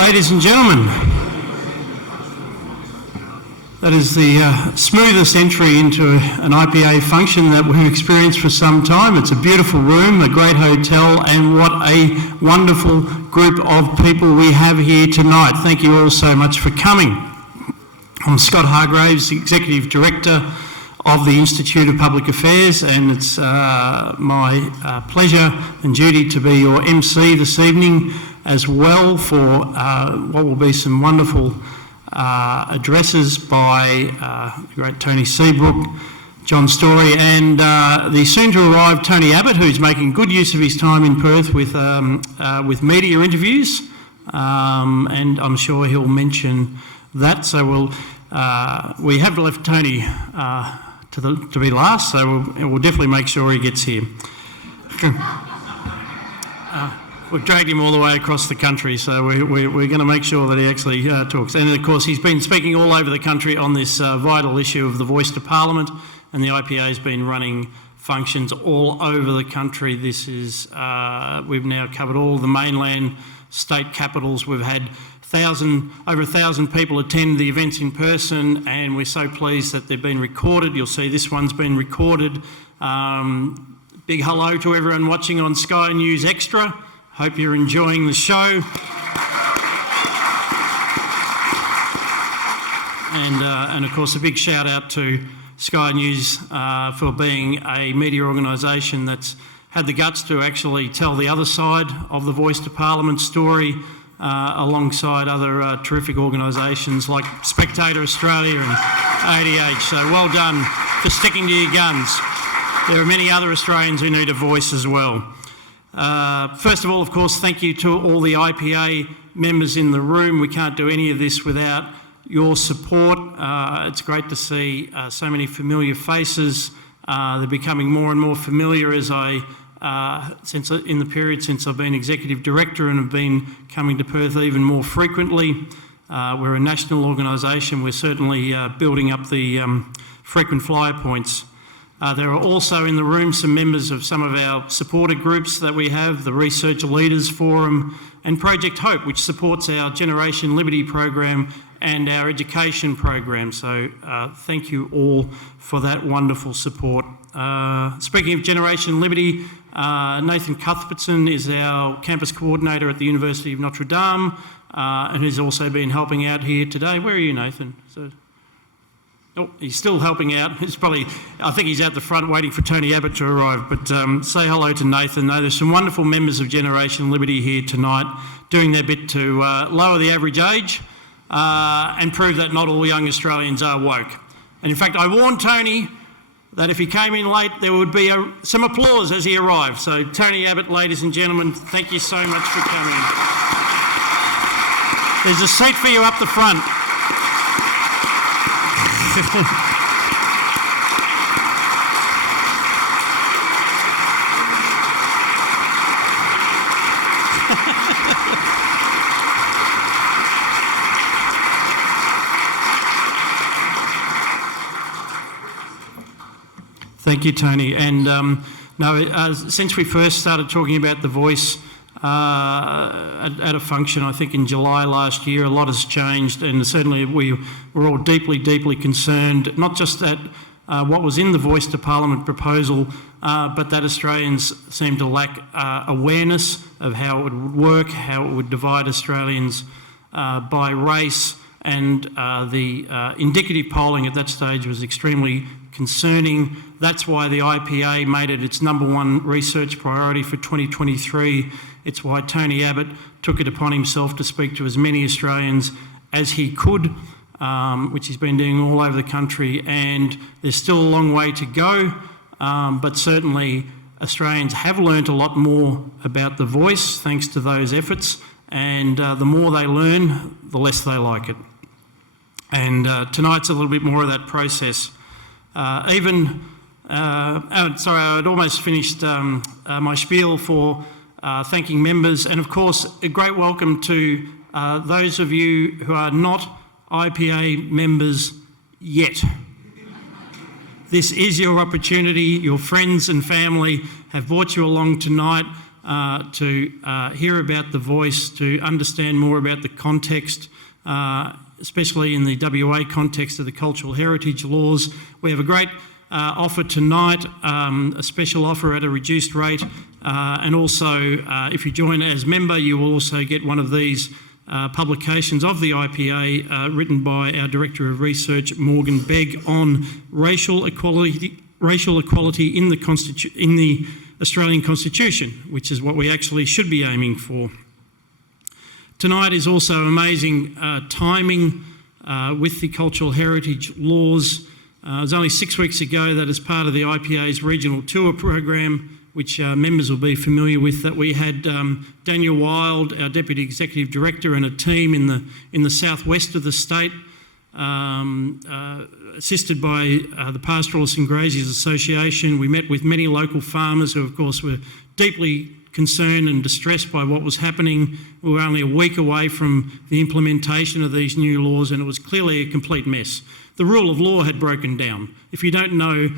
Ladies and gentlemen, that is the smoothest entry into an IPA function that we've experienced for some time. It's a beautiful room, a great hotel, and what a wonderful group of people we have here tonight. Thank you all so much for coming. I'm Scott Hargraves, Executive Director of the Institute of Public Affairs, and it's my pleasure and duty to be your MC this evening as well for what will be some wonderful addresses by the great Tony Seabrook, John Storey, and the soon-to-arrive Tony Abbott, who's making good use of his time in Perth with media interviews, and I'm sure he'll mention that. So we have left Tony to be last, so we'll definitely make sure he gets here. We've dragged him all the way across the country, so we're going to make sure that he actually talks. And of course, he's been speaking all over the country on this vital issue of the voice to Parliament, and the IPA has been running functions all over the country. This is we've now covered all the mainland state capitals. We've had over 1,000 people attend the events in person, and we're so pleased that they've been recorded. You'll see this one's been recorded. Big hello to everyone watching on Sky News Extra. Hope you're enjoying the show. And of course, a big shout out to Sky News for being a media organisation that's had the guts to actually tell the other side of the Voice to Parliament story, alongside other terrific organisations like Spectator Australia and ADH. So well done for sticking to your guns. There are many other Australians who need a voice as well. First of all, of course, thank you to all the IPA members in the room. We can't do any of this without your support. It's great to see so many familiar faces. They're becoming more and more familiar as in the period since I've been Executive Director and have been coming to Perth even more frequently. We're a national organisation. We're certainly building up the frequent flyer points. There are also in the room some members of some of our supporter groups that we have, the Research Leaders Forum and Project Hope, which supports our Generation Liberty program and our education program. So thank you all for that wonderful support. Speaking of Generation Liberty, Nathan Cuthbertson is our campus coordinator at the University of Notre Dame, and has also been helping out here today. Where are you, Nathan? Oh, he's still helping out. I think he's out the front waiting for Tony Abbott to arrive, but say hello to Nathan. No, there's some wonderful members of Generation Liberty here tonight doing their bit to lower the average age and prove that not all young Australians are woke. And in fact, I warned Tony that if he came in late, there would be some applause as he arrived. So Tony Abbott, ladies and gentlemen, thank you so much for coming. There's a seat for you up the front. Thank you, Tony. And since we first started talking about the voice at a function, I think in July last year, a lot has changed, and certainly we were all deeply, deeply concerned, not just at what was in the Voice to Parliament proposal, but that Australians seemed to lack awareness of how it would work, how it would divide Australians by race, and the indicative polling at that stage was extremely concerning. That's why the IPA made it its #1 research priority for 2023. It's why Tony Abbott took it upon himself to speak to as many Australians as he could, which he's been doing all over the country, and there's still a long way to go, but certainly Australians have learnt a lot more about the voice thanks to those efforts, and the more they learn, the less they like it. And tonight's a little bit more of that process. I'd almost finished my spiel for thanking members, and of course a great welcome to those of you who are not IPA members yet. This is your opportunity. Your friends and family have brought you along tonight to hear about the voice, to understand more about the context, especially in the WA context of the cultural heritage laws. We have a great offer tonight, a special offer at a reduced rate, and also if you join as member, you will also get one of these publications of the IPA written by our Director of Research, Morgan Begg, on racial equality in the Australian Constitution, which is what we actually should be aiming for. Tonight is also amazing timing with the cultural heritage laws. It was only 6 weeks ago that, as part of the IPA's regional tour program, which members will be familiar with, that we had Daniel Wild, our Deputy Executive Director, and a team in the southwest of the state, assisted by the Pastoralists and Graziers Association. We met with many local farmers who, of course, were deeply concerned and distressed by what was happening. We were only a week away from the implementation of these new laws, and it was clearly a complete mess. The rule of law had broken down. If you don't know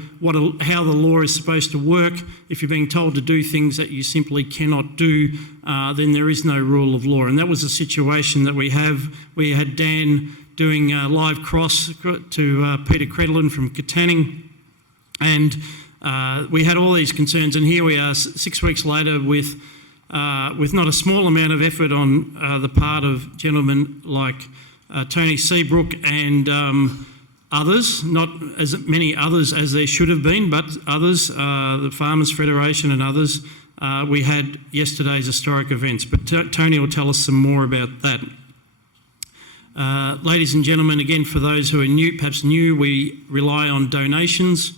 how the law is supposed to work, if you're being told to do things that you simply cannot do, then there is no rule of law. And that was the situation that we have. We had Dan doing a live cross to Peter Credlin from Katanning, and we had all these concerns, and here we are 6 weeks later with not a small amount of effort on the part of gentlemen like Tony Seabrook and others, not as many others as there should have been, but others, the Farmers Federation and others. We had yesterday's historic events, but Tony will tell us some more about that. Ladies and gentlemen, again, for those who are perhaps new, we rely on donations.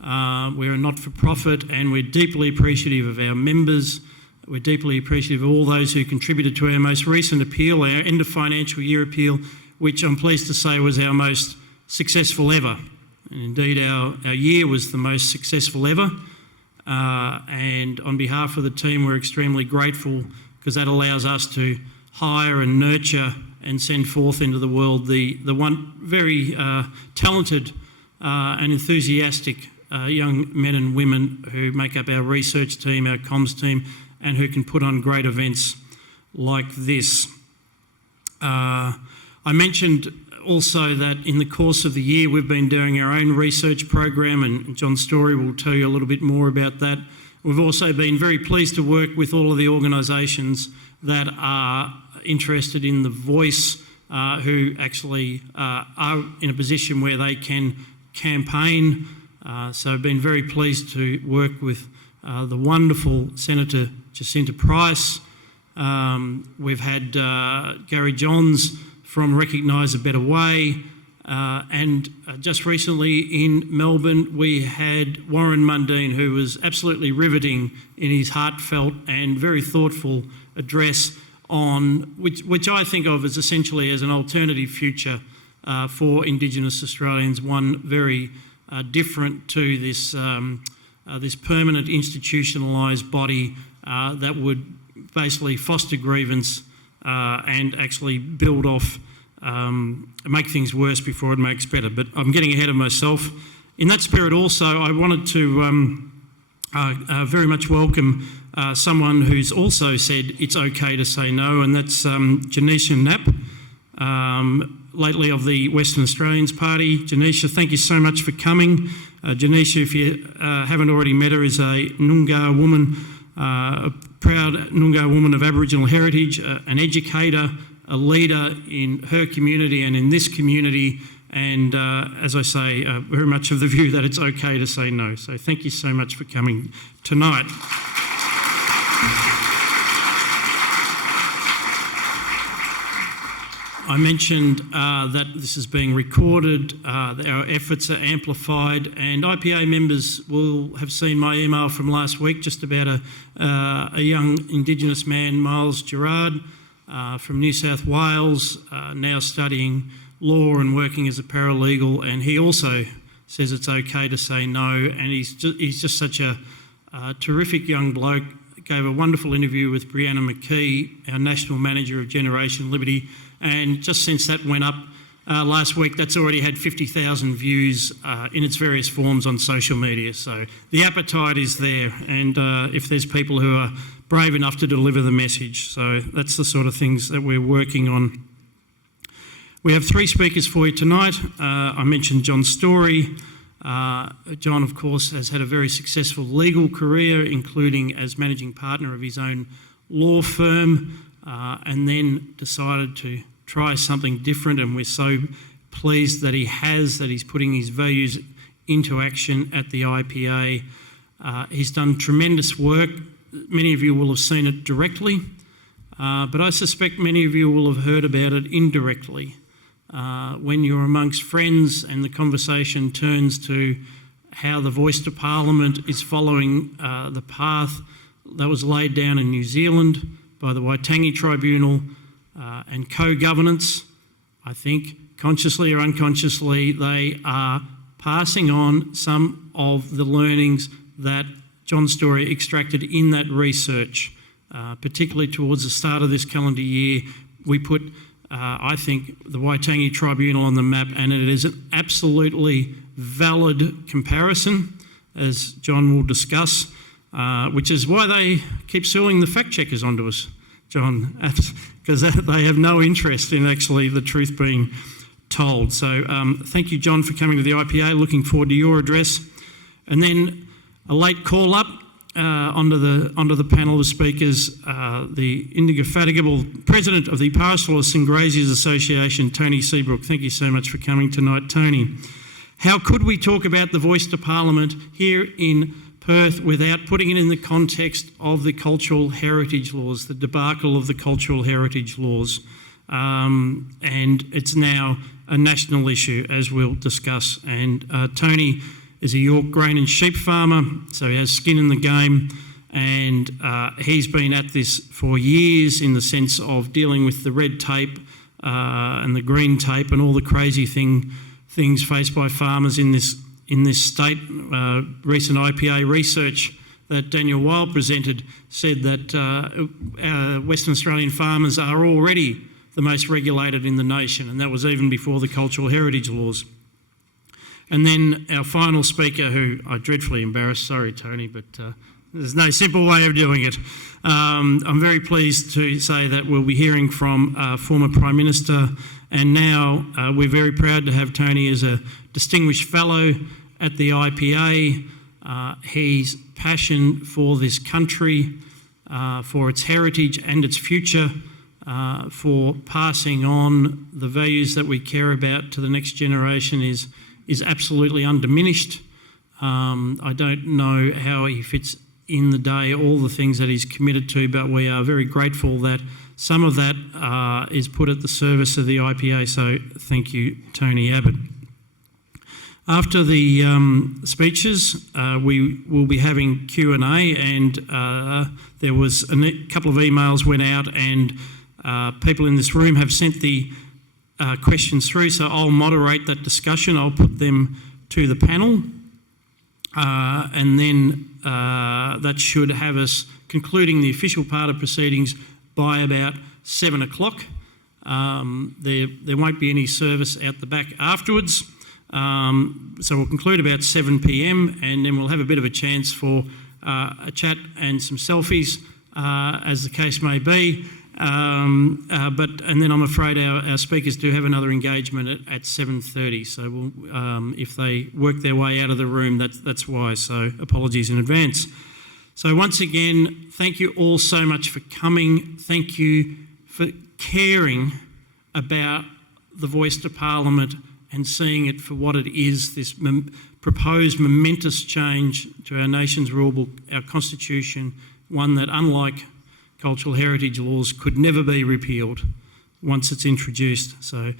We're a not-for-profit, and we're deeply appreciative of our members. We're deeply appreciative of all those who contributed to our most recent appeal, our end of financial year appeal, which I'm pleased to say was our most successful ever. And indeed, our year was the most successful ever. And on behalf of the team, we're extremely grateful, because that allows us to hire and nurture and send forth into the world the one very talented and enthusiastic young men and women who make up our research team, our comms team, and who can put on great events like this. I mentioned also that in the course of the year we've been doing our own research program, and John Storey will tell you a little bit more about that. We've also been very pleased to work with all of the organisations that are interested in the voice, who actually are in a position where they can campaign. So I've been very pleased to work with the wonderful Senator Jacinta Price. We've had Gary Johns from Recognise a Better Way, and just recently in Melbourne we had Warren Mundine, who was absolutely riveting in his heartfelt and very thoughtful address on which I think of as essentially as an alternative future for Indigenous Australians, one very different to this permanent institutionalised body that would basically foster grievance and actually build off, make things worse before it makes better. But I'm getting ahead of myself. In that spirit also, I wanted to very much welcome someone who's also said it's okay to say no, and that's Janisha Knapp, lately of the Western Australians Party. Janisha, thank you so much for coming. Janisha, if you haven't already met her, is a Noongar woman, a proud Noongar woman of Aboriginal heritage, an educator, a leader in her community and in this community, and as I say, very much of the view that it's okay to say no. So thank you so much for coming tonight. I mentioned that this is being recorded, our efforts are amplified, and IPA members will have seen my email from last week just about a young Indigenous man, Miles Gerard, from New South Wales, now studying law and working as a paralegal, and he also says it's okay to say no, and he's just such a terrific young bloke. Gave a wonderful interview with Brianna McKee, our National Manager of Generation Liberty, and just since that went up, last week, that's already had 50,000 views in its various forms on social media. So the appetite is there, and if there's people who are brave enough to deliver the message. So that's the sort of things that we're working on. We have 3 speakers for you tonight. I mentioned John Storey. John, of course, has had a very successful legal career, including as managing partner of his own law firm, and then decided to try something different, and we're so pleased that he's putting his values into action at the IPA. He's done tremendous work. Many of you will have seen it directly, but I suspect many of you will have heard about it indirectly. When you're amongst friends and the conversation turns to how the Voice to Parliament is following the path that was laid down in New Zealand by the Waitangi Tribunal and co-governance, I think, consciously or unconsciously, they are passing on some of the learnings that John Storey extracted in that research, particularly towards the start of this calendar year. We put, I think, the Waitangi Tribunal on the map, and it is an absolutely valid comparison, as John will discuss, which is why they keep suing the fact checkers onto us, John, because they have no interest in actually the truth being told. So thank you, John, for coming to the IPA. Looking forward to your address. And then a late call-up onto the panel of speakers, the indefatigable President of the Pastoralists and Graziers Association, Tony Seabrook. Thank you so much for coming tonight, Tony. How could we talk about the Voice to Parliament here in Perth without putting it in the context of the cultural heritage laws, the debacle of the cultural heritage laws? And it's now a national issue, as we'll discuss. And Tony is a York grain and sheep farmer, so he has skin in the game, and he's been at this for years in the sense of dealing with the red tape and the green tape and all the crazy things faced by farmers in this state. Recent IPA research that Daniel Wild presented said that Western Australian farmers are already the most regulated in the nation, and that was even before the cultural heritage laws. And then our final speaker, who I dreadfully embarrassed, sorry Tony, but there's no simple way of doing it. I'm very pleased to say that we'll be hearing from former Prime Minister, and now we're very proud to have Tony as a distinguished fellow at the IPA. His passion for this country, for its heritage and its future, for passing on the values that we care about to the next generation is absolutely undiminished. I don't know how he fits in the day all the things that he's committed to, but we are very grateful that some of that is put at the service of the IPA, so thank you, Tony Abbott. After the speeches, we will be having Q&A, and there was a couple of emails went out, and people in this room have sent the questions through, so I'll moderate that discussion. I'll put them to the panel, and then that should have us concluding the official part of proceedings by about 7 o'clock. There won't be any service out the back afterwards, so we'll conclude about 7 p.m, and then we'll have a bit of a chance for a chat and some selfies, as the case may be. And then I'm afraid our speakers do have another engagement at 7:30. So we'll, if they work their way out of the room, that's why. So apologies in advance. So once again, thank you all so much for coming. Thank you for caring about the Voice to Parliament and seeing it for what it is, this proposed momentous change to our nation's rule book, our constitution, one that, unlike cultural heritage laws, could never be repealed once it's introduced. So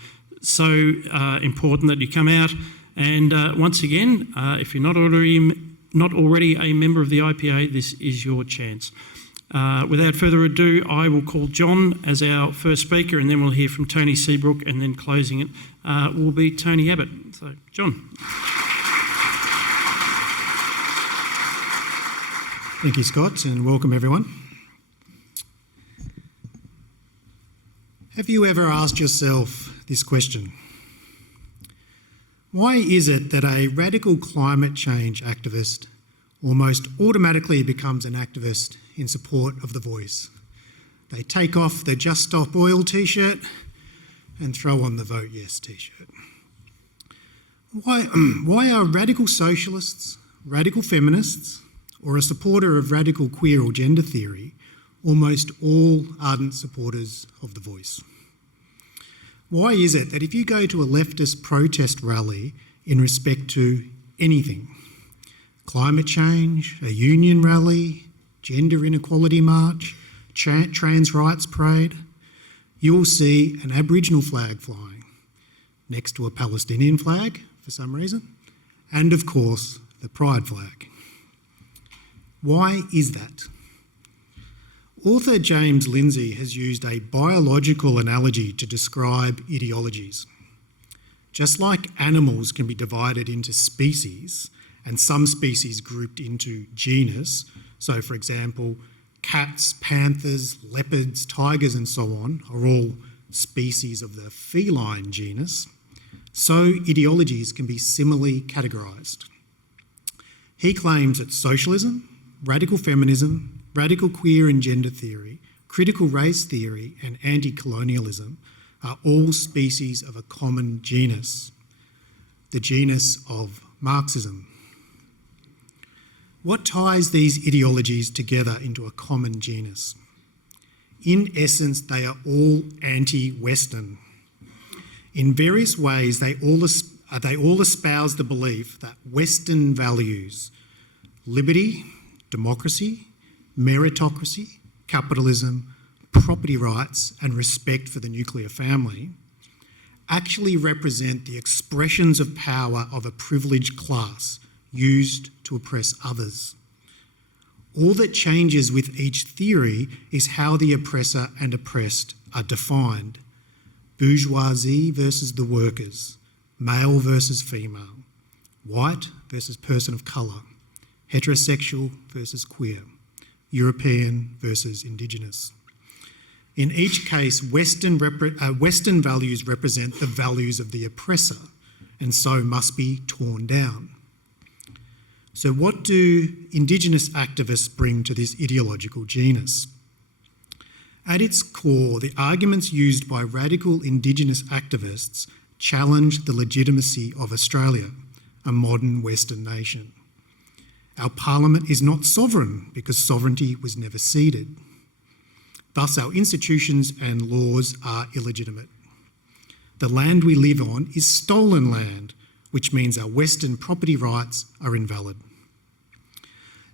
important that you come out. And once again, if you're not already a member of the IPA, this is your chance. Without further ado, I will call John as our first speaker, and then we'll hear from Tony Seabrook, and then closing it will be Tony Abbott. So, John. Thank you, Scott, and welcome everyone. Have you ever asked yourself this question? Why is it that a radical climate change activist almost automatically becomes an activist in support of the voice? They take off the Just Stop Oil t-shirt and throw on the Vote Yes t-shirt. Why are radical socialists, radical feminists, or a supporter of radical queer or gender theory almost all ardent supporters of the voice? Why is it that if you go to a leftist protest rally in respect to anything, climate change, a union rally, gender inequality march, trans rights parade, you will see an Aboriginal flag flying next to a Palestinian flag for some reason, and of course the pride flag? Why is that? Author James Lindsay has used a biological analogy to describe ideologies. Just like animals can be divided into species and some species grouped into genus, so for example, cats, panthers, leopards, tigers and so on are all species of the feline genus, so ideologies can be similarly categorised. He claims that socialism, radical feminism, radical queer and gender theory, critical race theory and anti-colonialism are all species of a common genus, the genus of Marxism. What ties these ideologies together into a common genus? In essence, they are all anti-Western. In various ways, they all espouse the belief that Western values, liberty, democracy, meritocracy, capitalism, property rights and respect for the nuclear family actually represent the expressions of power of a privileged class used to oppress others. All that changes with each theory is how the oppressor and oppressed are defined. Bourgeoisie versus the workers, male versus female, white versus person of colour, heterosexual versus queer, European versus Indigenous. In each case, Western values represent the values of the oppressor and so must be torn down. So what do Indigenous activists bring to this ideological genus? At its core, the arguments used by radical Indigenous activists challenge the legitimacy of Australia, a modern Western nation. Our parliament is not sovereign because sovereignty was never ceded. Thus, our institutions and laws are illegitimate. The land we live on is stolen land, which means our Western property rights are invalid.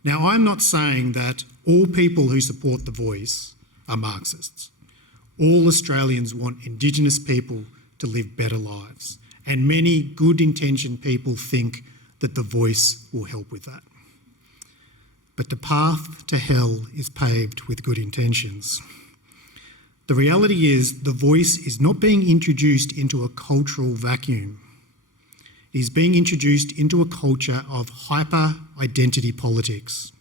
Now, I'm not saying that all people who support the voice are Marxists. All Australians want Indigenous people to live better lives, and many good-intentioned people think that the voice will help with that. But the path to hell is paved with good intentions. The reality is the voice is not being introduced into a cultural vacuum. It is being introduced into a culture of hyper-identity politics.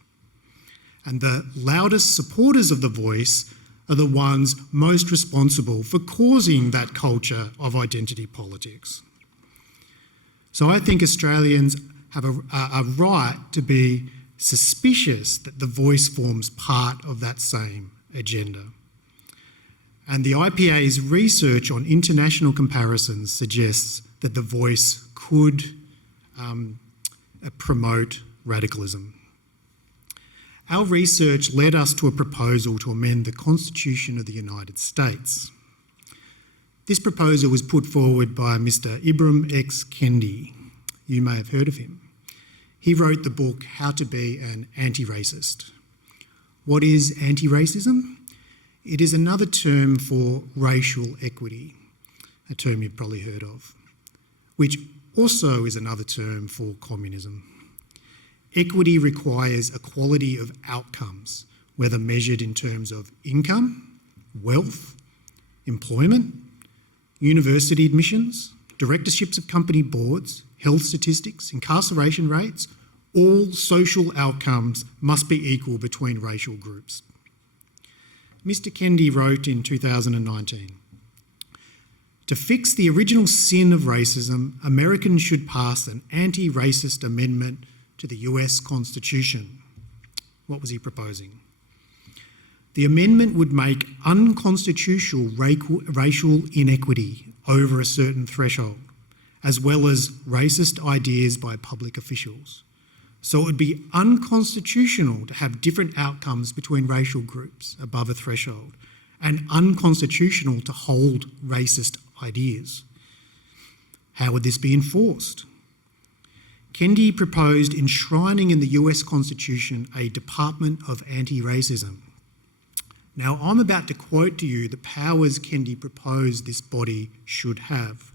And the loudest supporters of the voice are the ones most responsible for causing that culture of identity politics. So I think Australians have a right to be suspicious that the voice forms part of that same agenda. And the IPA's research on international comparisons suggests that the voice could promote radicalism. Our research led us to a proposal to amend the Constitution of the United States. This proposal was put forward by Mr. Ibram X. Kendi. You may have heard of him. He wrote the book, How to Be an Anti-Racist. What is anti-racism? It is another term for racial equity, a term you've probably heard of, which also is another term for communism. Equity requires equality of outcomes, whether measured in terms of income, wealth, employment, university admissions, directorships of company boards, health statistics, incarceration rates. All social outcomes must be equal between racial groups. Mr. Kendi wrote in 2019, To fix the original sin of racism, Americans should pass an anti-racist amendment to the US Constitution. What was he proposing? The amendment would make unconstitutional racial inequity over a certain threshold, as well as racist ideas by public officials. So it would be unconstitutional to have different outcomes between racial groups above a threshold, and unconstitutional to hold racist ideas. How would this be enforced? Kennedy proposed enshrining in the US Constitution a Department of Anti-Racism. Now, I'm about to quote to you the powers Kennedy proposed this body should have,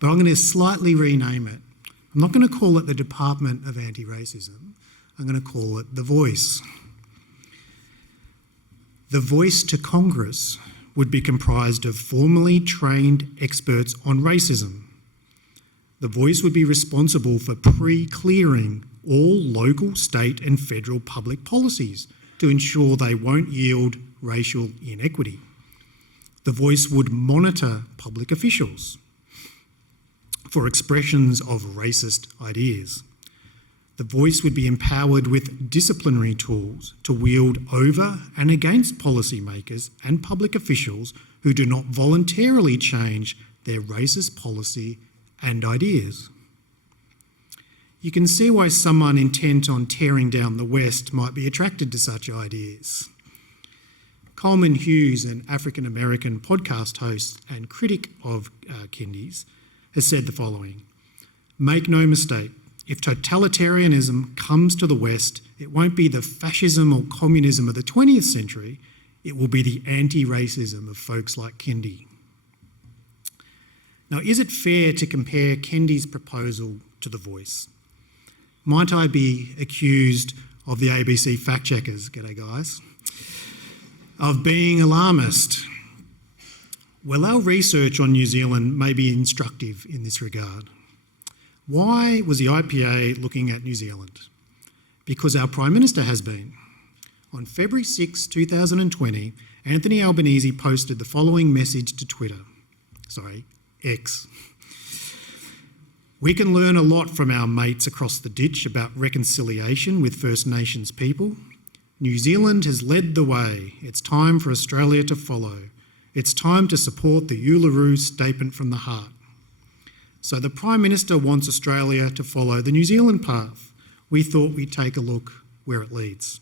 but I'm going to slightly rename it. I'm not going to call it the Department of Anti-Racism. I'm going to call it The Voice. The Voice to Congress would be comprised of formally trained experts on racism. The Voice would be responsible for pre-clearing all local, state and federal public policies to ensure they won't yield racial inequity. The Voice would monitor public officials for expressions of racist ideas. The Voice would be empowered with disciplinary tools to wield over and against policymakers and public officials who do not voluntarily change their racist policy and ideas. You can see why someone intent on tearing down the West might be attracted to such ideas. Coleman Hughes, an African-American podcast host and critic of Kennedy's, has said the following: "Make no mistake, if totalitarianism comes to the West, it won't be the fascism or communism of the 20th century, it will be the anti-racism of folks like Kennedy." Now, is it fair to compare Kennedy's proposal to The Voice? Might I be accused of the ABC fact-checkers, g'day guys, of being alarmist? Well, our research on New Zealand may be instructive in this regard. Why was the IPA looking at New Zealand? Because our Prime Minister has been. On February 6, 2020, Anthony Albanese posted the following message to X. "We can learn a lot from our mates across the ditch about reconciliation with First Nations people. New Zealand has led the way. It's time for Australia to follow. It's time to support the Uluru Statement from the Heart." So the Prime Minister wants Australia to follow the New Zealand path. We thought we'd take a look where it leads.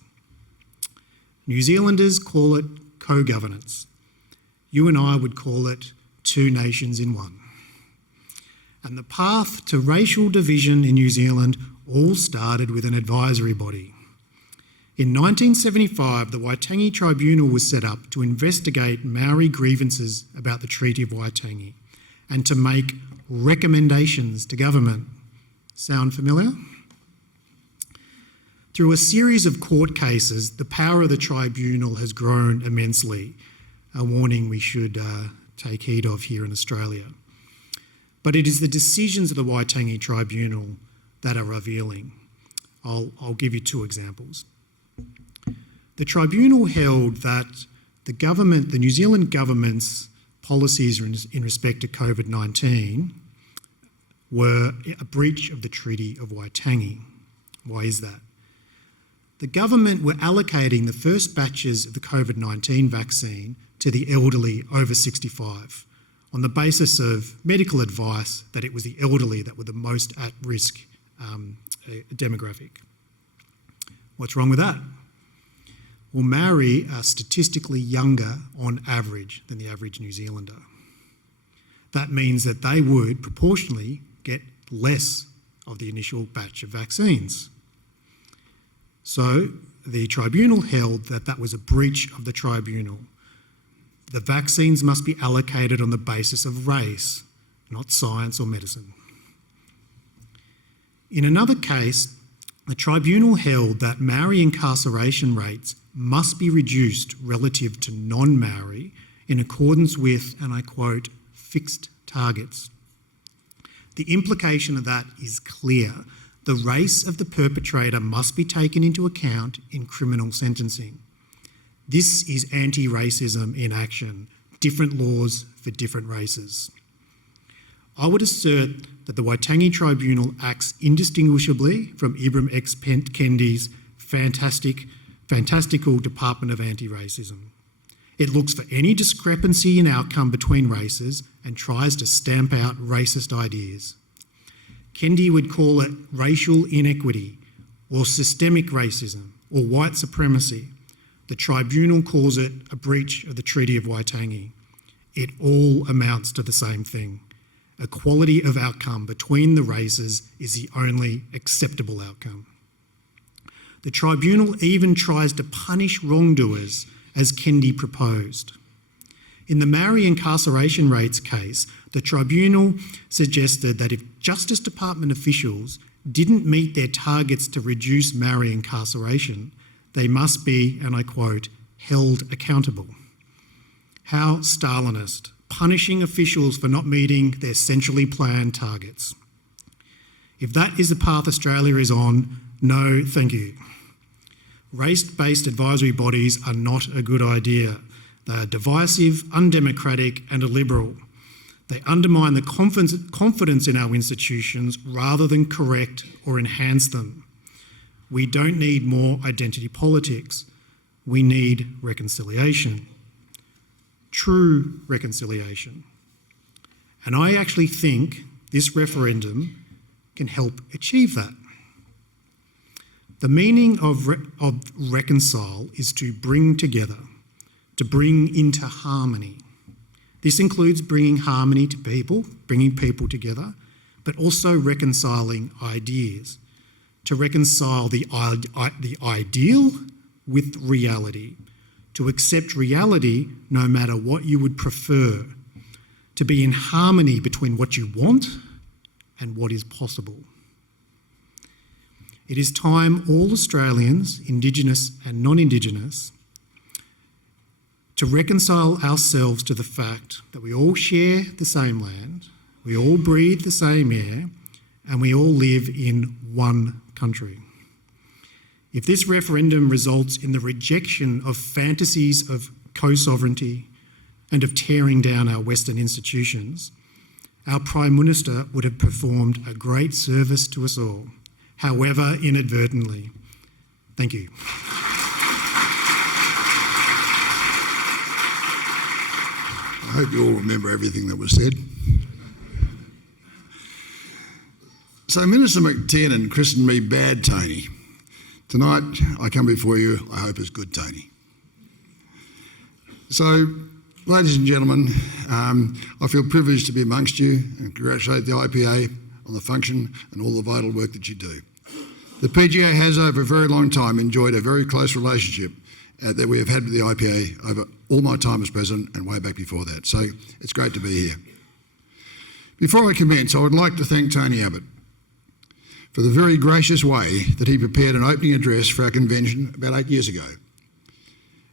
New Zealanders call it co-governance. You and I would call it two nations in one. And the path to racial division in New Zealand all started with an advisory body. In 1975, the Waitangi Tribunal was set up to investigate Maori grievances about the Treaty of Waitangi and to make recommendations to government. Sound familiar? Through a series of court cases, the power of the tribunal has grown immensely, a warning we should take heed of here in Australia. But it is the decisions of the Waitangi Tribunal that are revealing. I'll give you two examples. The tribunal held that the New Zealand government's policies in respect to COVID-19 were a breach of the Treaty of Waitangi. Why is that? The government were allocating the first batches of the COVID-19 vaccine to the elderly over 65 on the basis of medical advice that it was the elderly that were the most at-risk demographic. What's wrong with that? Well, Maori are statistically younger on average than the average New Zealander. That means that they would proportionally get less of the initial batch of vaccines. So the tribunal held that that was a breach of the tribunal. The vaccines must be allocated on the basis of race, not science or medicine. In another case, the tribunal held that Maori incarceration rates must be reduced relative to non-Maori in accordance with, and I quote, fixed targets. The implication of that is clear. The race of the perpetrator must be taken into account in criminal sentencing. This is anti-racism in action, different laws for different races. I would assert that the Waitangi Tribunal acts indistinguishably from Ibram X. Kendi's fantastical Department of Anti-Racism. It looks for any discrepancy in outcome between races and tries to stamp out racist ideas. Kendi would call it racial inequity or systemic racism or white supremacy. The tribunal calls it a breach of the Treaty of Waitangi. It all amounts to the same thing. Equality of outcome between the races is the only acceptable outcome. The tribunal even tries to punish wrongdoers, as Kendi proposed. In the Maori incarceration rates case, the tribunal suggested that if Justice Department officials didn't meet their targets to reduce Maori incarceration, they must be, and I quote, held accountable. How Stalinist, punishing officials for not meeting their centrally planned targets. If that is the path Australia is on, no, thank you. Race-based advisory bodies are not a good idea. They are divisive, undemocratic and illiberal. They undermine the confidence in our institutions rather than correct or enhance them. We don't need more identity politics. We need reconciliation. True reconciliation. And I actually think this referendum can help achieve that. The meaning of reconcile is to bring together, to bring into harmony. This includes bringing harmony to people, bringing people together, but also reconciling ideas, to reconcile the ideal with reality, to accept reality no matter what you would prefer, to be in harmony between what you want and what is possible. It is time all Australians, Indigenous and non-Indigenous, to reconcile ourselves to the fact that we all share the same land, we all breathe the same air, and we all live in one country. If this referendum results in the rejection of fantasies of co-sovereignty and of tearing down our Western institutions, our Prime Minister would have performed a great service to us all, however inadvertently. Thank you. I hope you all remember everything that was said. So Minister McTiernan christened me Bad Tony. Tonight I come before you, I hope it's good Tony. So, ladies and gentlemen, I feel privileged to be amongst you and congratulate the IPA on the function and all the vital work that you do. The PGA has over a very long time enjoyed a very close relationship that we have had with the IPA over all my time as President and way back before that. So it's great to be here. Before I commence, I would like to thank Tony Abbott for the very gracious way that he prepared an opening address for our convention about 8 years ago.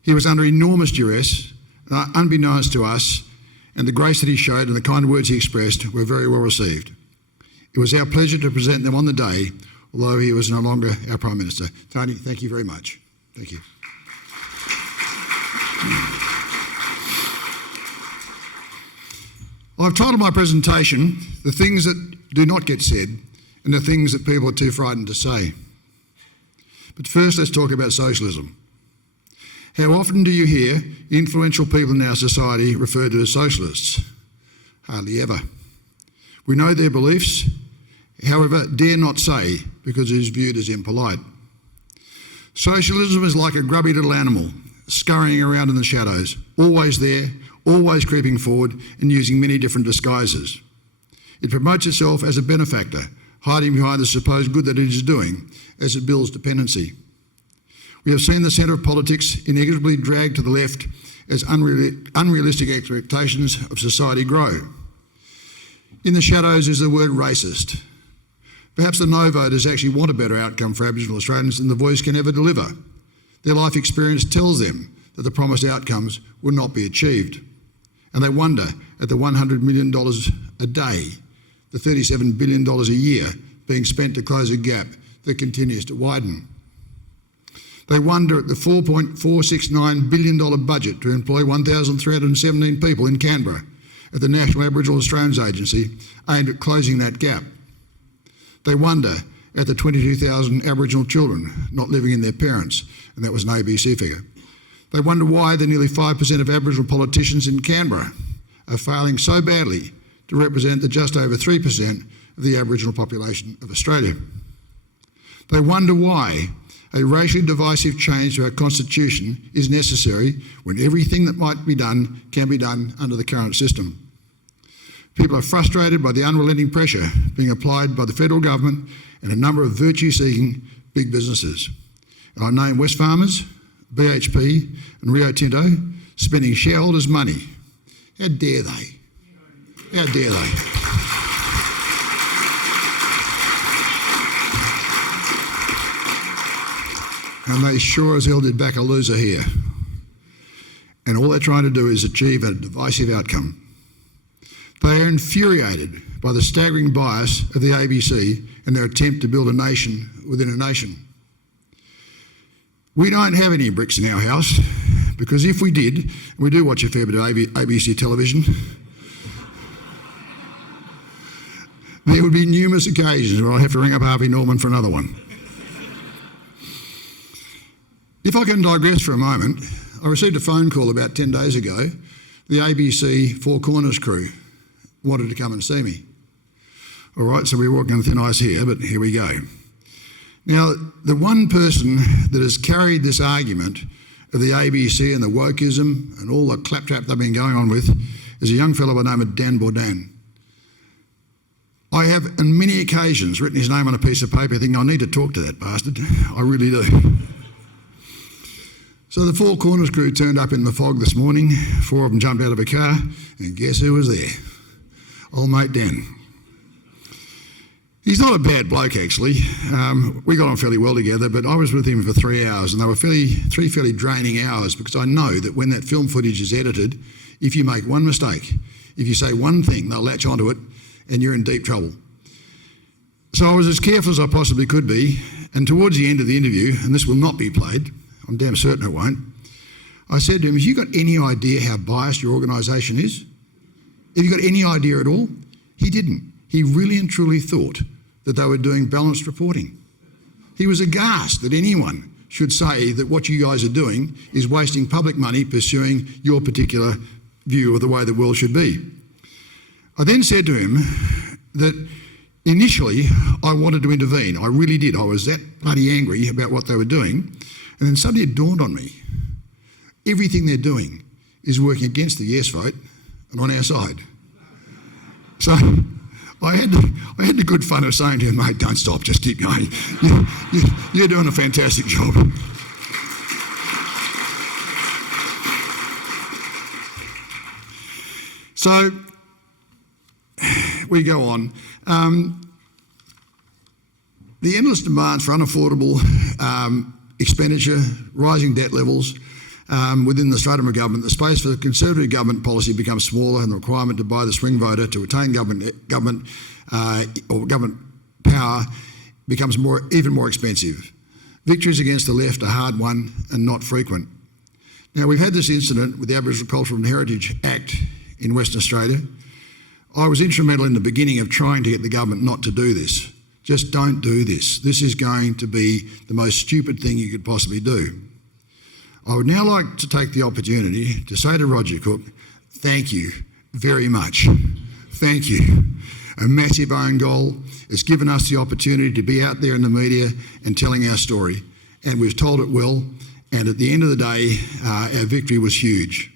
He was under enormous duress, unbeknownst to us, and the grace that he showed and the kind words he expressed were very well received. It was our pleasure to present them on the day, although he was no longer our Prime Minister. Tony, thank you very much. Thank you. I've titled my presentation, The Things That Do Not Get Said and the Things That People Are Too Frightened to Say. But first, let's talk about socialism. How often do you hear influential people in our society referred to as socialists? Hardly ever. We know their beliefs, however, dare not say because it is viewed as impolite. Socialism is like a grubby little animal, scurrying around in the shadows, always there, always creeping forward and using many different disguises. It promotes itself as a benefactor, hiding behind the supposed good that it is doing as it builds dependency. We have seen the centre of politics inevitably dragged to the left as unrealistic expectations of society grow. In the shadows is the word racist. Perhaps the no voters actually want a better outcome for Aboriginal Australians than the Voice can ever deliver. Their life experience tells them that the promised outcomes will not be achieved. And they wonder at the $100 million a day, the $37 billion a year being spent to close a gap that continues to widen. They wonder at the $4.469 billion budget to employ 1,317 people in Canberra at the National Aboriginal Australians Agency aimed at closing that gap. They wonder at the 22,000 Aboriginal children not living in their parents, and that was an ABC figure. They wonder why the nearly 5% of Aboriginal politicians in Canberra are failing so badly to represent the just over 3% of the Aboriginal population of Australia. They wonder why a racially divisive change to our constitution is necessary when everything that might be done can be done under the current system. People are frustrated by the unrelenting pressure being applied by the federal government and a number of virtue-seeking big businesses. And I name Wesfarmers, BHP and Rio Tinto spending shareholders' money. How dare they? How dare they? And they sure as hell did back a loser here. And all they're trying to do is achieve a divisive outcome. They are infuriated by the staggering bias of the ABC and their attempt to build a nation within a nation. We don't have any bricks in our house, because if we did, and we do watch a fair bit of ABC television, there would be numerous occasions where I'd have to ring up Harvey Norman for another one. If I can digress for a moment, I received a phone call about 10 days ago. The ABC Four Corners crew wanted to come and see me. All right, so we're walking on thin ice here, but here we go. Now, the one person that has carried this argument of the ABC and the wokeism and all the claptrap they've been going on with is a young fellow by the name of Dan Bourdain. I have on many occasions written his name on a piece of paper thinking I need to talk to that bastard. I really do. So the Four Corners crew turned up in the fog this morning. 4 of them jumped out of a car, and guess who was there? Old mate Dan. He's not a bad bloke, actually. We got on fairly well together, but I was with him for 3 hours, and they were three fairly draining hours, because I know that when that film footage is edited, if you make one mistake, if you say one thing, they'll latch onto it, and you're in deep trouble. So I was as careful as I possibly could be, and towards the end of the interview, and this will not be played, I'm damn certain it won't, I said to him, have you got any idea how biased your organisation is? Have you got any idea at all? He didn't. He really and truly thought that they were doing balanced reporting. He was aghast that anyone should say that what you guys are doing is wasting public money pursuing your particular view of the way the world should be. I then said to him that initially I wanted to intervene. I really did. I was that bloody angry about what they were doing. And then suddenly it dawned on me, everything they're doing is working against the yes vote and on our side. So I had the good fun of saying to him, mate, don't stop, just keep going. You're doing a fantastic job. So we go on. The endless demands for unaffordable expenditure, rising debt levels within the stratum of government, the space for Conservative government policy becomes smaller, and the requirement to buy the swing voter to retain government power becomes even more expensive. Victories against the left are hard won and not frequent. Now, we've had this incident with the Aboriginal Cultural and Heritage Act in Western Australia. I was instrumental in the beginning of trying to get the government not to do this. Just don't do this. This is going to be the most stupid thing you could possibly do. I would now like to take the opportunity to say to Roger Cook, thank you very much. Thank you. A massive own goal. It's given us the opportunity to be out there in the media and telling our story. And we've told it well. And at the end of the day, our victory was huge.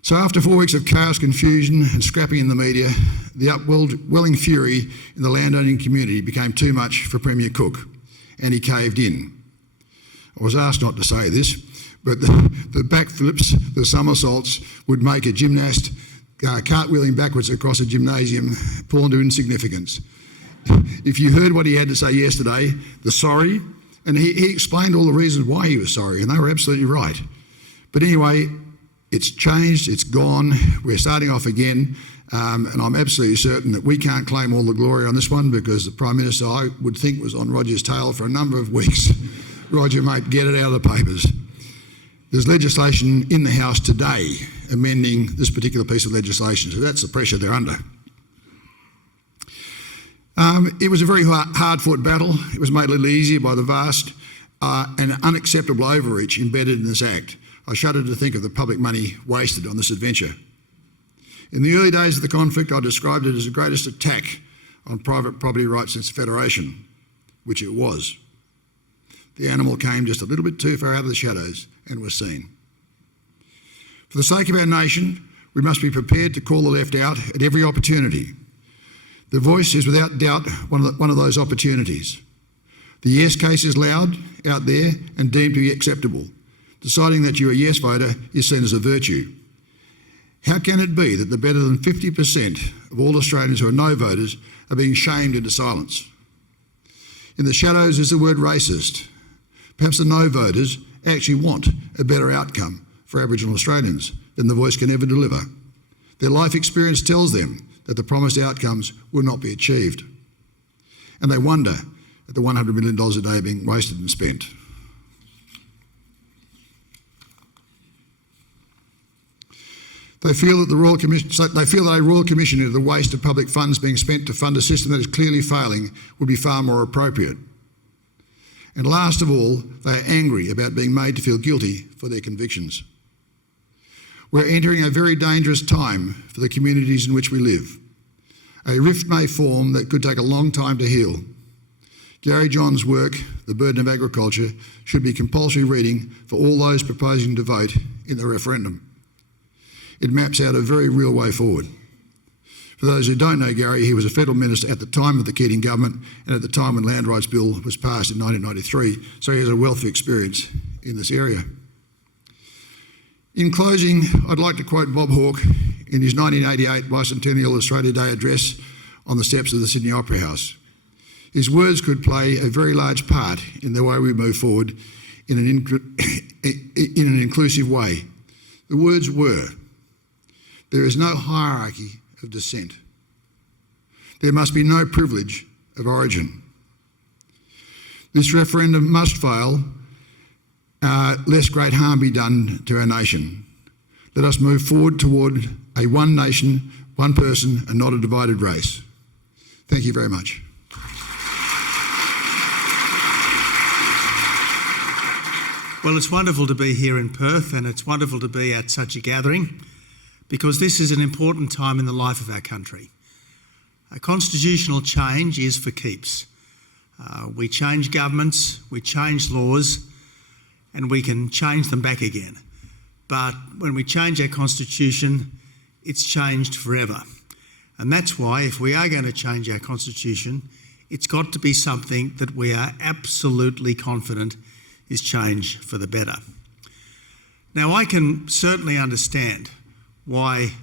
So after 4 weeks of chaos, confusion and scrapping in the media, the upwelling fury in the landowning community became too much for Premier Cook, and he caved in. I was asked not to say this, but the backflips, the somersaults would make a gymnast cartwheeling backwards across a gymnasium fall into insignificance. If you heard what he had to say yesterday, the sorry, and he explained all the reasons why he was sorry, and they were absolutely right. But anyway, it's changed, it's gone, we're starting off again, and I'm absolutely certain that we can't claim all the glory on this one, because the Prime Minister, I would think, was on Roger's tail for a number of weeks. Roger, mate, get it out of the papers. There's legislation in the House today amending this particular piece of legislation, so that's the pressure they're under. It was a very hard-fought battle. It was made a little easier by the vast and unacceptable overreach embedded in this Act. I shudder to think of the public money wasted on this adventure. In the early days of the conflict, I described it as the greatest attack on private property rights since Federation, which it was. The animal came just a little bit too far out of the shadows and was seen. For the sake of our nation, we must be prepared to call the left out at every opportunity. The Voice is without doubt one of those opportunities. The yes case is loud out there and deemed to be acceptable. Deciding that you're a yes voter is seen as a virtue. How can it be that the better than 50% of all Australians who are no voters are being shamed into silence? In the shadows is the word racist. Perhaps the no voters actually want a better outcome for Aboriginal Australians than the Voice can ever deliver. Their life experience tells them that the promised outcomes will not be achieved. And they wonder at the $100 million a day being wasted and spent. They feel that a Royal Commission into the waste of public funds being spent to fund a system that is clearly failing would be far more appropriate. And last of all, they are angry about being made to feel guilty for their convictions. We're entering a very dangerous time for the communities in which we live. A rift may form that could take a long time to heal. Gary John's work, The Burden of Agriculture, should be compulsory reading for all those proposing to vote in the referendum. It maps out a very real way forward. For those who don't know Gary, he was a federal minister at the time of the Keating government and at the time when Land Rights Bill was passed in 1993, so he has a wealth of experience in this area. In closing, I'd like to quote Bob Hawke in his 1988 Bicentennial Australia Day address on the steps of the Sydney Opera House. His words could play a very large part in the way we move forward in an inclusive way. The words were, "There is no hierarchy of descent. There must be no privilege of origin. This referendum must fail, lest great harm be done to our nation. Let us move forward toward a one nation, one person, and not a divided race." Thank you very much. Well, it's wonderful to be here in Perth, and it's wonderful to be at such a gathering, because this is an important time in the life of our country. A constitutional change is for keeps. We change governments, we change laws, and we can change them back again. But when we change our constitution, it's changed forever. And that's why, if we are going to change our constitution, it's got to be something that we are absolutely confident is change for the better. Now, I can certainly understand why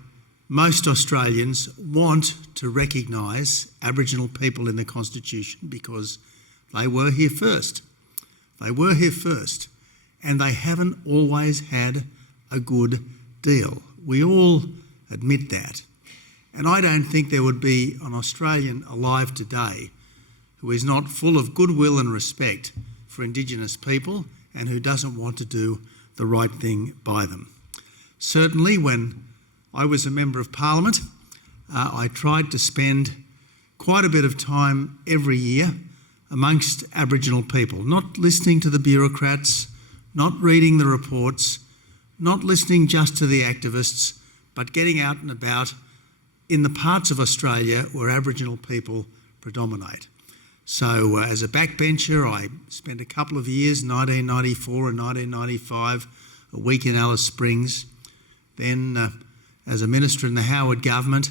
most Australians want to recognise Aboriginal people in the Constitution, because they were here first. They were here first, and they haven't always had a good deal. We all admit that. And I don't think there would be an Australian alive today who is not full of goodwill and respect for Indigenous people and who doesn't want to do the right thing by them. Certainly, when I was a Member of Parliament, I tried to spend quite a bit of time every year amongst Aboriginal people, not listening to the bureaucrats, not reading the reports, not listening just to the activists, but getting out and about in the parts of Australia where Aboriginal people predominate. So as a backbencher, I spent a couple of years, 1994 and 1995, a week in Alice Springs. Then as a minister in the Howard government,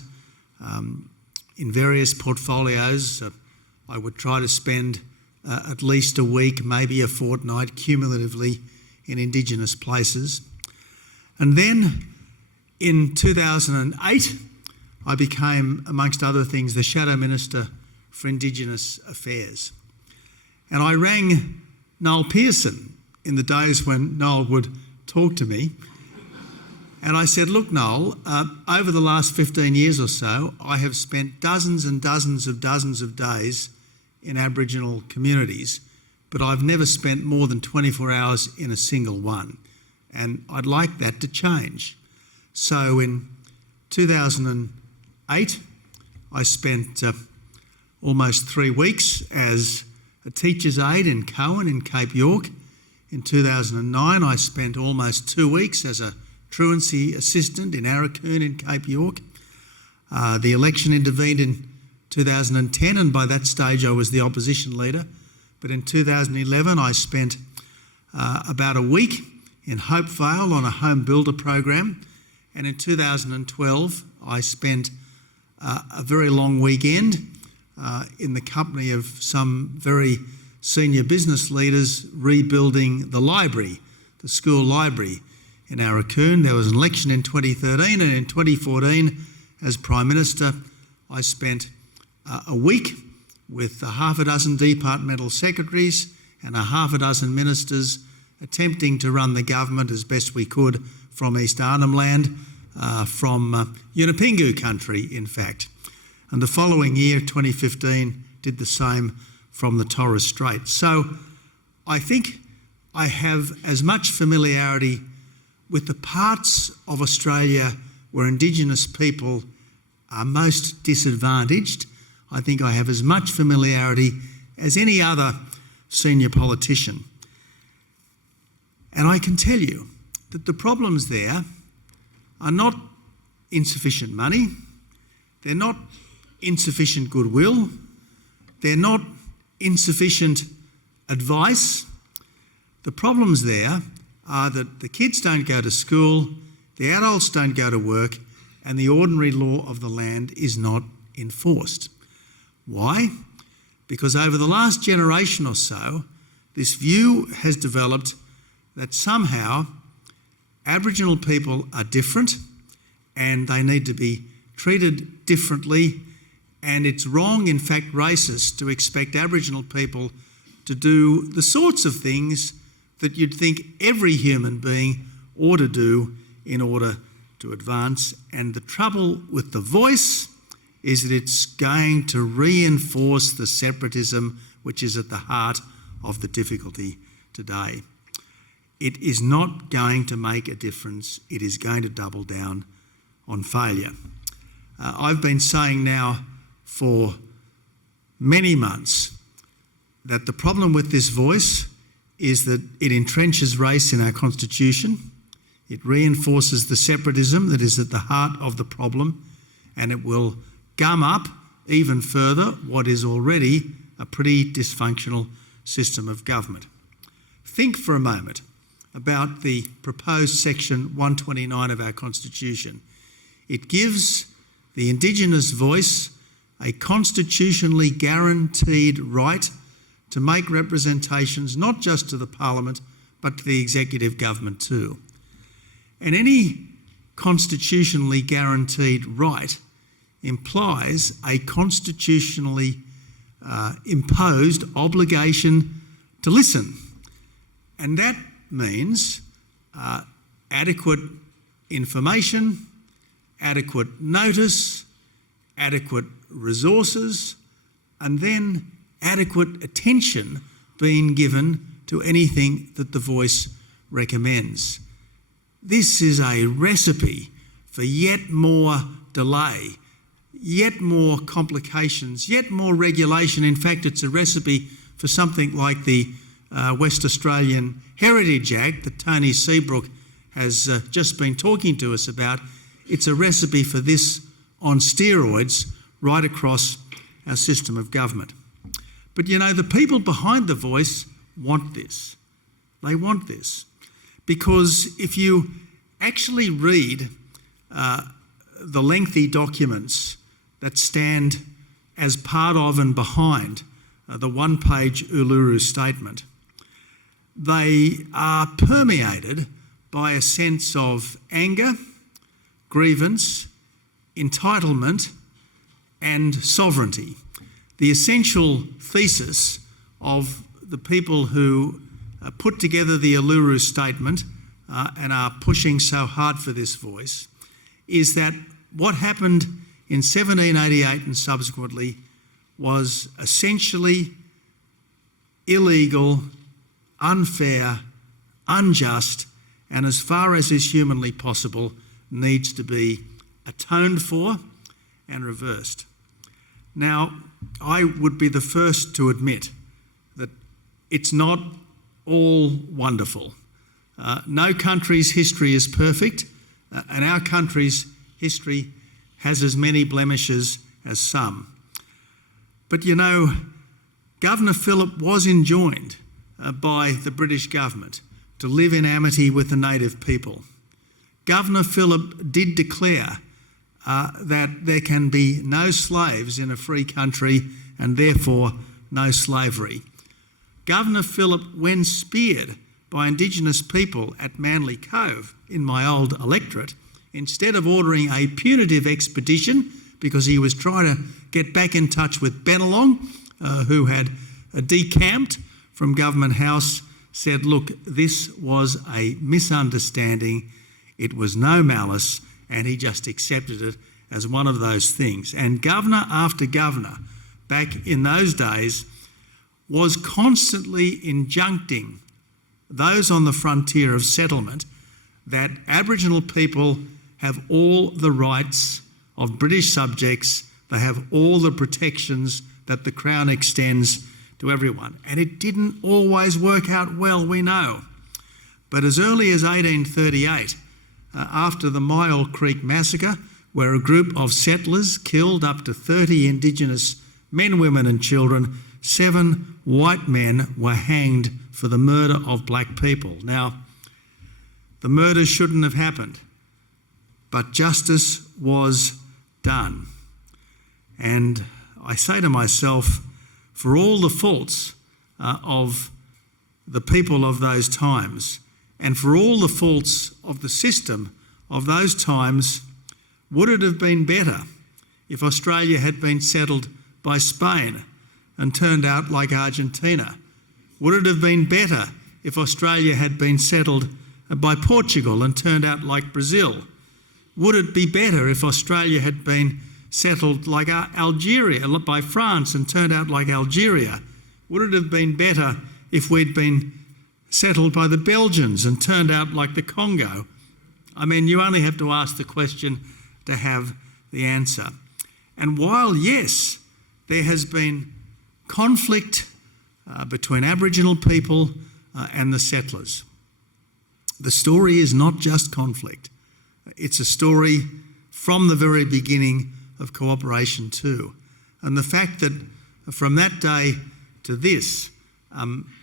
in various portfolios, I would try to spend at least a week, maybe a fortnight, cumulatively in Indigenous places. And then in 2008, I became, amongst other things, the Shadow Minister for Indigenous Affairs. And I rang Noel Pearson in the days when Noel would talk to me. And I said, "Look, Noel, over the last 15 years or so, I have spent dozens and dozens of days in Aboriginal communities, but I've never spent more than 24 hours in a single one. And I'd like that to change. So in 2008, I spent almost 3 weeks as a teacher's aide in Cowan in Cape York. In 2009, I spent almost 2 weeks as a truancy assistant in Arakoon in Cape York. The election intervened in 2010, and by that stage I was the opposition leader. But in 2011, I spent about a week in Hopevale on a home builder program. And in 2012, I spent a very long weekend in the company of some very senior business leaders rebuilding the library, the school library in Arakoon. There was an election in 2013, and in 2014, as Prime Minister, I spent a week with half a dozen departmental secretaries and half a dozen ministers attempting to run the government as best we could from East Arnhem Land, from Yunupingu country, in fact. And the following year, 2015, did the same from the Torres Strait. So I think I have as much familiarity with the parts of Australia where Indigenous people are most disadvantaged. I think I have as much familiarity as any other senior politician. And I can tell you that the problems there are not insufficient money, they're not insufficient goodwill, they're not insufficient advice. The problems there are that the kids don't go to school, the adults don't go to work, and the ordinary law of the land is not enforced. Why? Because over the last generation or so, this view has developed that somehow Aboriginal people are different and they need to be treated differently, and it's wrong, in fact racist, to expect Aboriginal people to do the sorts of things that you'd think every human being ought to do in order to advance. And the trouble with the voice is that it's going to reinforce the separatism which is at the heart of the difficulty today. It is not going to make a difference. It is going to double down on failure. I've been saying now for many months that the problem with this voice is that it entrenches race in our constitution, it reinforces the separatism that is at the heart of the problem, and it will gum up even further what is already a pretty dysfunctional system of government. Think for a moment about the proposed section 129 of our constitution. It gives the Indigenous voice a constitutionally guaranteed right to make representations not just to the Parliament but to the executive government too. And any constitutionally guaranteed right implies a constitutionally imposed obligation to listen. And that means adequate information, adequate notice, adequate resources, and then adequate attention being given to anything that the voice recommends. This is a recipe for yet more delay, yet more complications, yet more regulation. In fact, it's a recipe for something like the West Australian Heritage Act that Tony Seabrook has just been talking to us about. It's a recipe for this on steroids right across our system of government. But you know, the people behind the voice want this. They want this. Because if you actually read the lengthy documents that stand as part of and behind the one-page Uluru Statement, they are permeated by a sense of anger, grievance, entitlement, and sovereignty. The essential thesis of the people who put together the Uluru Statement and are pushing so hard for this voice is that what happened in 1788 and subsequently was essentially illegal, unfair, unjust, and as far as is humanly possible, needs to be atoned for and reversed. Now, I would be the first to admit that it's not all wonderful. No country's history is perfect, and our country's history has as many blemishes as some. But you know, Governor Phillip was enjoined by the British government to live in amity with the native people. Governor Phillip did declare that there can be no slaves in a free country and therefore no slavery. Governor Phillip, when speared by Indigenous people at Manly Cove in my old electorate, instead of ordering a punitive expedition because he was trying to get back in touch with Bennelong, who had decamped from Government House, said, look, this was a misunderstanding, it was no malice, and he just accepted it as one of those things. And governor after governor back in those days was constantly injuncting those on the frontier of settlement that Aboriginal people have all the rights of British subjects, they have all the protections that the Crown extends to everyone. And it didn't always work out well, we know. But as early as 1838, after the Myall Creek massacre, where a group of settlers killed up to 30 Indigenous men, women and children, 7 white men were hanged for the murder of black people. Now, the murder shouldn't have happened, but justice was done. And I say to myself, for all the faults of the people of those times, and for all the faults of the system of those times, would it have been better if Australia had been settled by Spain and turned out like Argentina? Would it have been better if Australia had been settled by Portugal and turned out like Brazil? Would it be better if Australia had been settled like Algeria, by France and turned out like Algeria? Would it have been better if we'd been settled by the Belgians and turned out like the Congo? I mean, you only have to ask the question to have the answer. And while, yes, there has been conflict between Aboriginal people and the settlers, the story is not just conflict. It's a story from the very beginning of cooperation too. And the fact that from that day to this,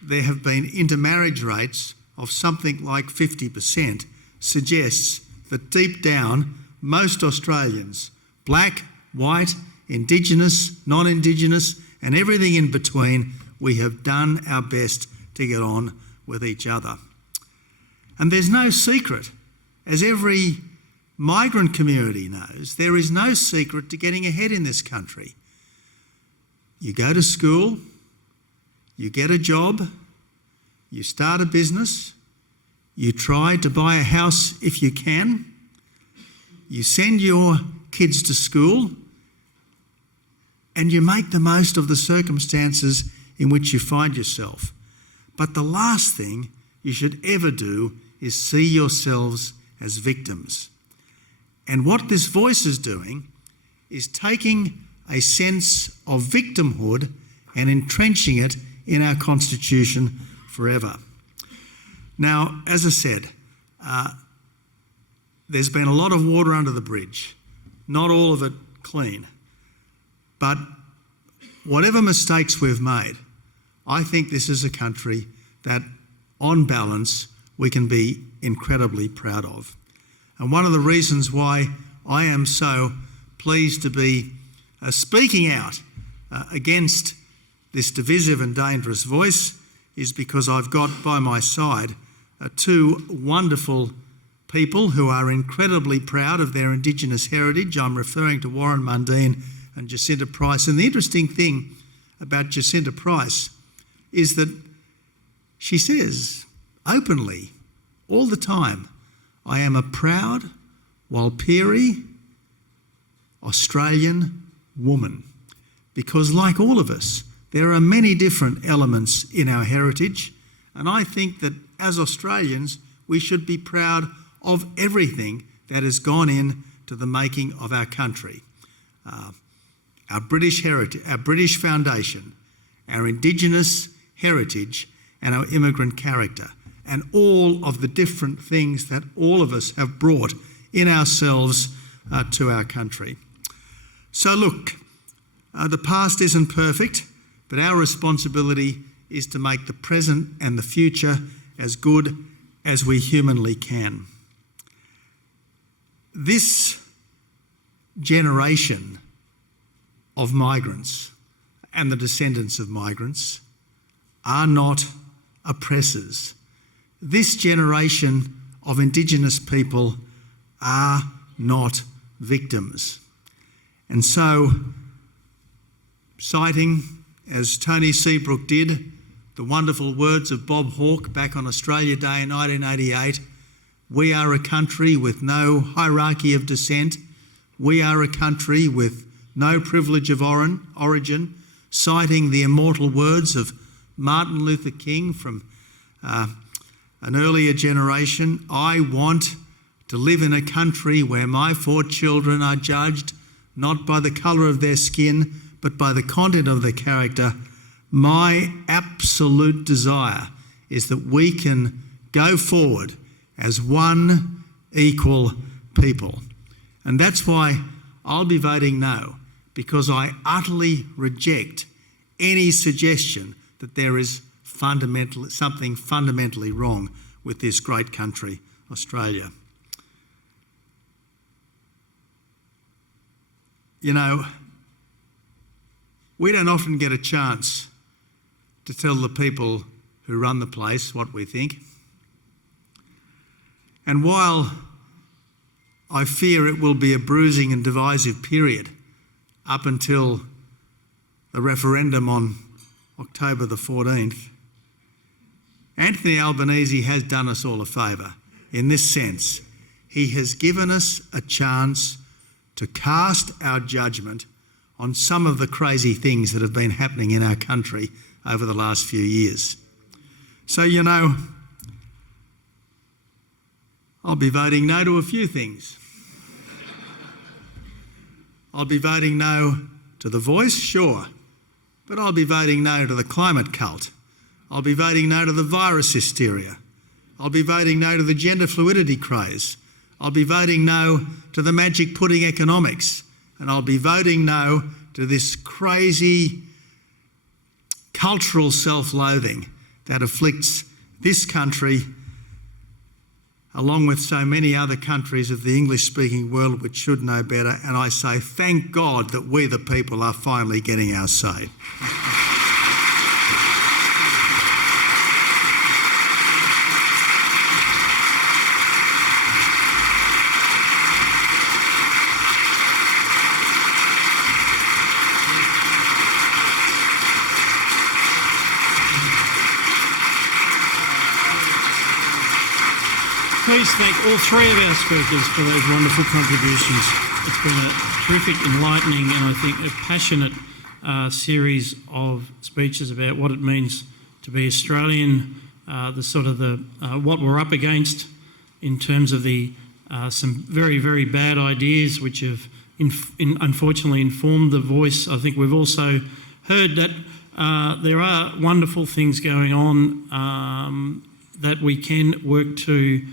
there have been intermarriage rates of something like 50% suggests that deep down, most Australians, black, white, Indigenous, non-Indigenous, and everything in between, we have done our best to get on with each other. And there's no secret, as every migrant community knows, there is no secret to getting ahead in this country. You go to school, you get a job, you start a business, you try to buy a house if you can, you send your kids to school, and you make the most of the circumstances in which you find yourself. But the last thing you should ever do is see yourselves as victims. And what this voice is doing is taking a sense of victimhood and entrenching it in our Constitution forever. Now, as I said, there's been a lot of water under the bridge, not all of it clean. But whatever mistakes we've made, I think this is a country that, on balance, we can be incredibly proud of. And one of the reasons why I am so pleased to be speaking out against this divisive and dangerous voice is because I've got by my side 2 wonderful people who are incredibly proud of their Indigenous heritage. I'm referring to Warren Mundine and Jacinta Price. And the interesting thing about Jacinta Price is that she says openly all the time, I am a proud, Walpiri, Australian woman. Because like all of us, There are many different elements in our heritage, and I think that as Australians, we should be proud of everything that has gone in to the making of our country. Our British heritage, our British foundation, our Indigenous heritage, and our immigrant character, and all of the different things that all of us have brought in ourselves to our country. So look, the past isn't perfect, but our responsibility is to make the present and the future as good as we humanly can. This generation of migrants and the descendants of migrants are not oppressors. This generation of Indigenous people are not victims. And so, citing, as Tony Seabrook did, the wonderful words of Bob Hawke back on Australia Day in 1988, we are a country with no hierarchy of descent. We are a country with no privilege of origin, citing the immortal words of Martin Luther King from an earlier generation. I want to live in a country where my 4 children are judged not by the colour of their skin, but by the content of their character. My absolute desire is that we can go forward as one equal people. And that's why I'll be voting no, because I utterly reject any suggestion that there is something fundamentally wrong with this great country, Australia. You know, we don't often get a chance to tell the people who run the place what we think. And while I fear it will be a bruising and divisive period up until the referendum on October the 14th, Anthony Albanese has done us all a favour in this sense. He has given us a chance to cast our judgment on some of the crazy things that have been happening in our country over the last few years. So, you know, I'll be voting no to a few things. I'll be voting no to the Voice, sure, but I'll be voting no to the climate cult. I'll be voting no to the virus hysteria. I'll be voting no to the gender fluidity craze. I'll be voting no to the magic pudding economics. And I'll be voting no to this crazy cultural self-loathing that afflicts this country, along with so many other countries of the English-speaking world which should know better. And I say, thank God that we the people are finally getting our say. Please thank all 3 of our speakers for those wonderful contributions. It's been a terrific, enlightening and I think a passionate series of speeches about what it means to be Australian, what we're up against in terms of the some very, very bad ideas which have unfortunately informed the Voice. I think we've also heard that there are wonderful things going on that we can work to.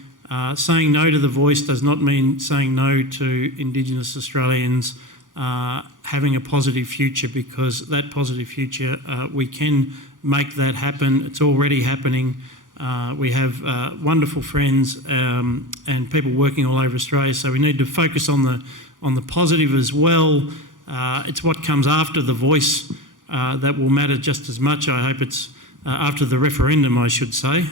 Saying no to the Voice does not mean saying no to Indigenous Australians having a positive future, because that positive future, we can make that happen. It's already happening. We have wonderful friends and people working all over Australia, so we need to focus on the positive as well. It's what comes after the Voice that will matter just as much. I hope it's after the referendum, I should say,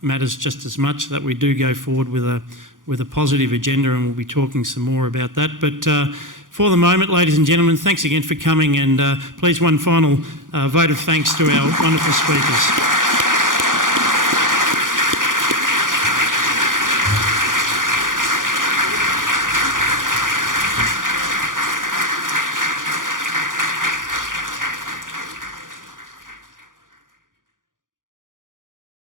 matters just as much, that we do go forward with a positive agenda, and we'll be talking some more about that. But for the moment, ladies and gentlemen, thanks again for coming, and please one final vote of thanks to our wonderful speakers.